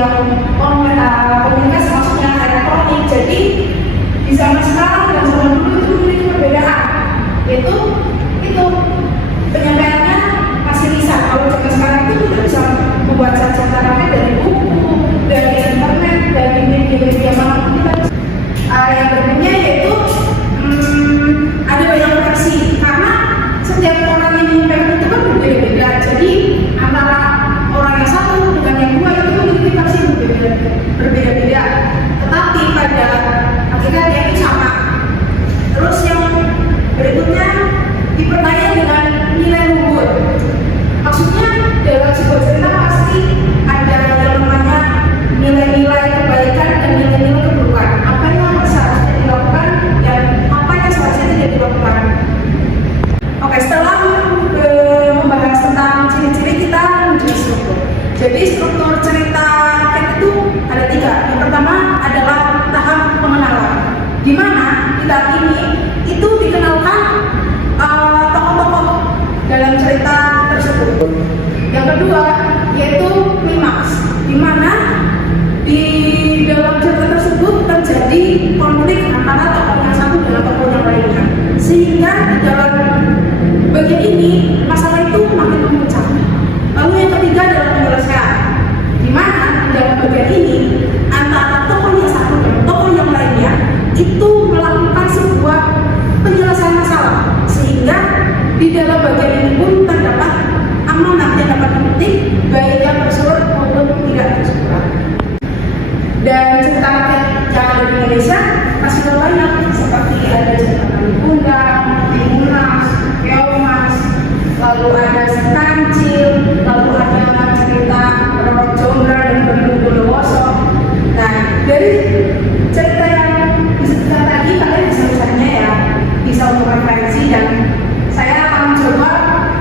yang komunikasi maksudnya elektronik. Jadi di zaman sekarang dan zaman dulu itu memiliki perbedaan, yaitu penyampaiannya masih lisan. Kalau zaman sekarang itu kita bisa membuat catatan dari buku, dari internet, dari media manapun kita bisa. Yang berikutnya yaitu ada banyak versi, karena setiap orang yang menyampaikan itu kan berbeda-beda. Jadi antara orang yang satu dengan yang dua itu memiliki versi berbeda-beda, tetapi pada akhirnya dia itu sama. Terus yang berikutnya diperkaya dengan nilai luhur. Maksudnya dalam sebuah cerita pasti ada yang namanya nilai-nilai kebaikan dan nilai-nilai keburukan. Apa yang seharusnya dilakukan dan apa yang seharusnya tidak dilakukan. Oke, setelah membahas tentang ciri-ciri, kita menuju struktur. Jadi struktur cerita rakyat itu ada 3. Yang pertama adalah tahap pengenalan, di mana di tahap ini itu dikenalkan tokoh-tokoh dalam cerita tersebut. Yang kedua yaitu klimaks, di mana di dalam cerita tersebut terjadi konflik antara tokoh yang satu dengan tokoh yang lainnya, sehingga di dalam bagian ini masalah itu makin memuncak. Lalu yang ketiga adalah penyelesaian, di mana di dalam bagian ini antara tokoh yang satu dan tokoh yang lainnya itu melakukan sebuah penyelesaian masalah, sehingga di dalam bagian ini pun terdapat amanat yang dapat dipetik, baik yang tersurat maupun tidak tersurat. Dan cerita rakyat yang ada di Indonesia masih banyak, seperti ada cerita Kalipundak, Timunas, Keomas, lalu ada Kancil, lalu ada cerita Roro Jombra dan Bandung Bondowoso. Nah, dari cerita yang disebutkan tadi kalian bisa misalnya ya bisa untuk referensi, dan saya akan mencoba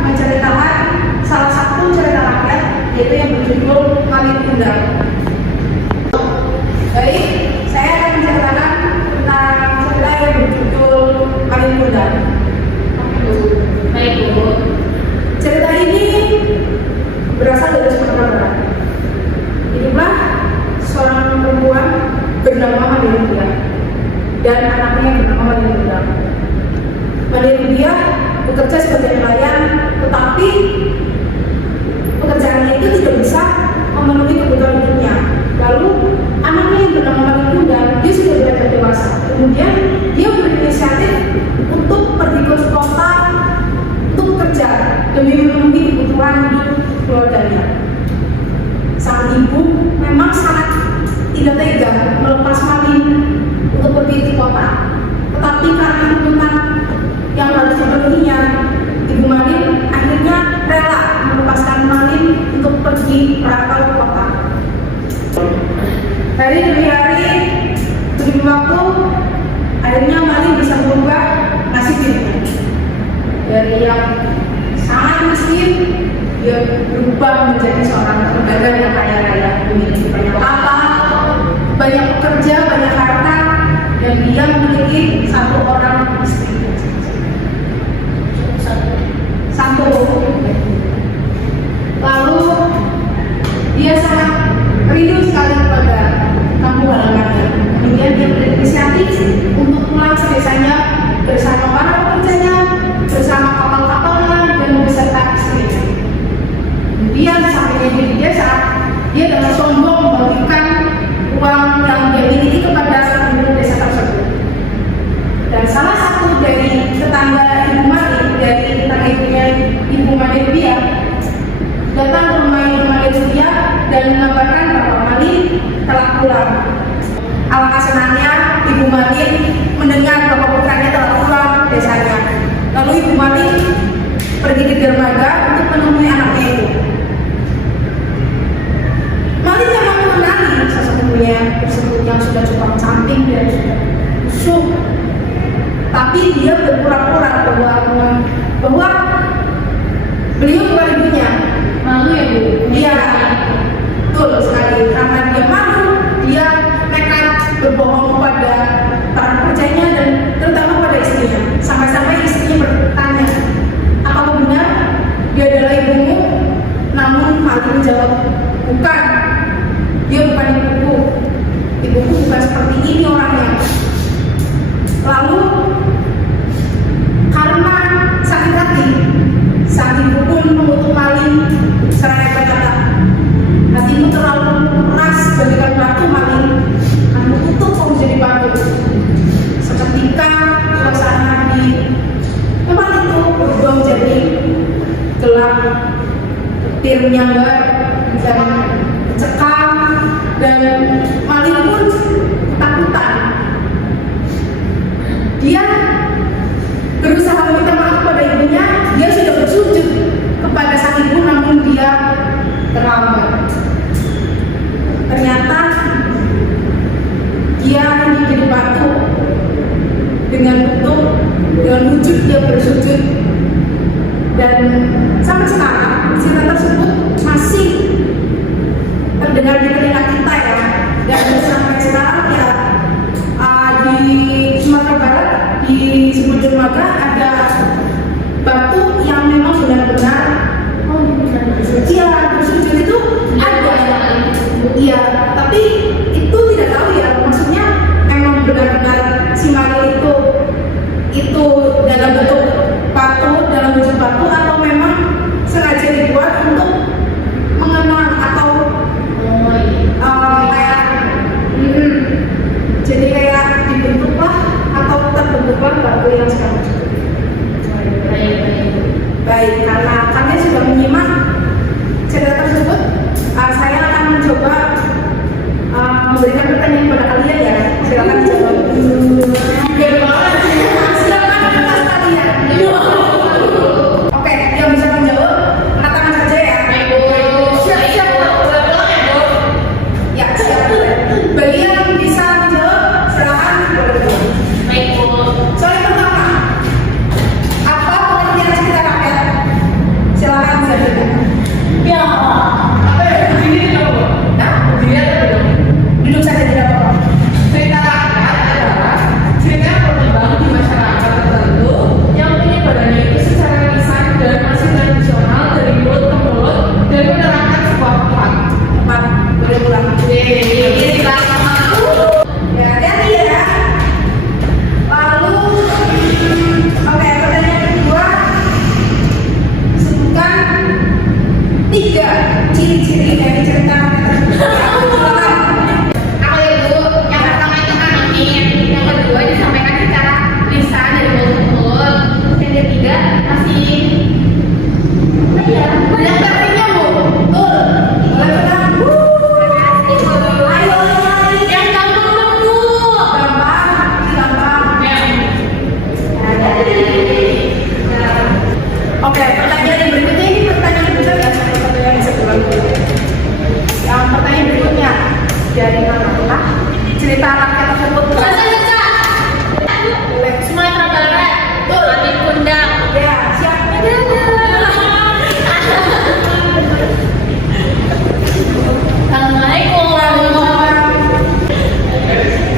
menceritakan salah satu cerita rakyat yaitu yang berjudul Kalipundak. Baik, saya akan menceritakan tentang cerita yang berjudul Kalipundak. Baik, Bu. Cerita ini berasal dari Sumatera Barat. Hiduplah seorang perempuan bernama Madelia dan anaknya bernama Madelia. Madelia bekerja sebagai nelayan, tetapi pekerjaannya itu tidak bisa memenuhi kebutuhan hidupnya. Lalu anaknya yang bernama Madelia, dia sudah beranjak dewasa. Kemudian dia berinisiatif untuk pergi ke kota untuk bekerja demi memenuhi kebutuhan hidup keluarganya. Sang ibu memang sangat tidak tega melepas Malin untuk pergi ke kota, tetapi karena tuntutan yang harus dipenuhinya, Ibu Malin akhirnya rela melepaskan Malin untuk pergi merantau ke kota. Hari demi hari, demi waktu, akhirnya Malin bisa berubah nasib hidupnya. Dari yang sangat miskin, dia berubah menjadi seorang pedagang yang kaya raya, memiliki banyak kapal, banyak pekerja, banyak harta, dan dia memiliki satu orang istri. Satu. Lalu dia sangat rindu sekali kepada kampung halamannya. Kemudian dia berinisiatif untuk pulang ke desanya bersama para pekerjanya, bersama kapal-kapalnya, dan beserta istrinya. Kemudian sampainya di desa, dia dengan sombong membagikan uang yang dia miliki kepada penduduk desa tersebut. Dan salah satu dari tetangga Ibu Mati, dari tetangga Ibu Madelia, datang ke rumah Ibu Madelia dan mengabarkan bahwa Malin telah pulang. Alangkah senangnya Ibu Malin mendengar bahwa putranya telah pulang ke desanya. Lalu Ibu Malin pergi ke dermaga untuk menemui anaknya itu. Malin memang mengenali sesungguhnya tersebut yang sudah cukup cantik dan sudah busuk, tapi dia berpura-pura bahwa beliau bukan ibunya. Malu ya, Bu? Iya, betul sekali. Karena dia malu, dia nekat berbohong kepada para pekerjanya dan terutama pada istrinya. Sampai-sampai istrinya bertanya, apakah benar dia adalah ibumu? Namun Malin menjawab, bukan. Dia ini orangnya. Lalu karena sakit hati, sang ibu pun mengutuk maling seraya berkata, hatimu terlalu keras bagaikan batu maling, kamu tutup kamu jadi batu. Seketika suasana di tempat itu berubah menjadi gelap, petir menyambar dan mencekam, dan maling pun ketakutan. Dia berusaha meminta maaf kepada ibunya. Dia sudah bersujud kepada sang ibu, namun dia terlambat. Ternyata dia hanya jadi batu. Dengan bentuk, dengan wujud dia bersujud. Dan sampai sekarang cerita tersebut masih terdengar di telinga kita ya. Dan sampai sekarang ya, di Sumatera Barat, di sebuah dermaga ada batu yang memang benar-benar iya bersujud itu ada. Iya, tapi itu tidak tahu ya, maksudnya memang benar-benar si maling itu dalam bentuk batu, dalam wujud batu, atau memang sengaja dibuat untuk mengenang atau kayak jadi kayak dibentuklah atau terbentuklah batu yang sekarang. Baik, karena kalian sudah menyimak cerita tersebut, saya akan mencoba memberikan pertanyaan kepada kalian ya. Silakan jawab. Silakan atas kalian. Oke, yang bisa menjawab angkat tangan saja ya. Siap. Ya, siap. Bagi yang bisa menjawab, silakan. Soal yang pertama, apa pengertian cerita rakyat? Silakan disampaikan. Ya, apa ya? Begini dulu. Nah, begini aja dulu. Duduk saja, tidak apa-apa. Cerita rakyat adalah cerita yang berkembang di masyarakat tertentu yang penyebarannya itu secara lisan dan masih tradisional dari mulut ke mulut dan menerangkan sebuah fakta. Tepat, boleh pulang. Ini cerita sama. Ya, hati-hati ya. Lalu, oke, pertanyaan kedua, sebutkan 3 ciri-ciri dari cerita tersebut. Silakan. Aku ya Bu, yang pertama itu anonim, yang kedua disampaikan secara lisan dari mulut ke mulut, yang ketiga masih apa ya? Banyak versinya, Bu. Betul. Boleh pulang. Ayo, Yang gampang dong Bu. gampang. Oke, pertanyaan yang berikutnya ini pertanyaan besar ya, pertanyaan yang sebelah dulu. Yang pertanyaan berikutnya, dari manakah cerita rakyat tersebut? Sumatera Barat, Mati Kundang. Ya, siap.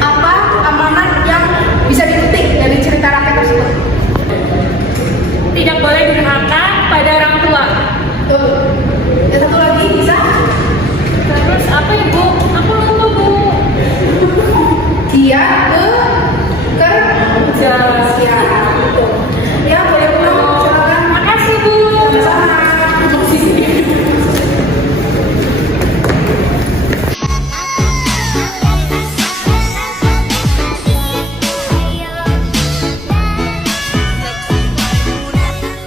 Apa amanat yang bisa dipetik dari cerita rakyat tersebut? Tidak boleh durhaka pada orang tua. Tuh. Yang satu lagi bisa? Terus apa ya Bu? Aku lupa Bu. Dia ke Jalan.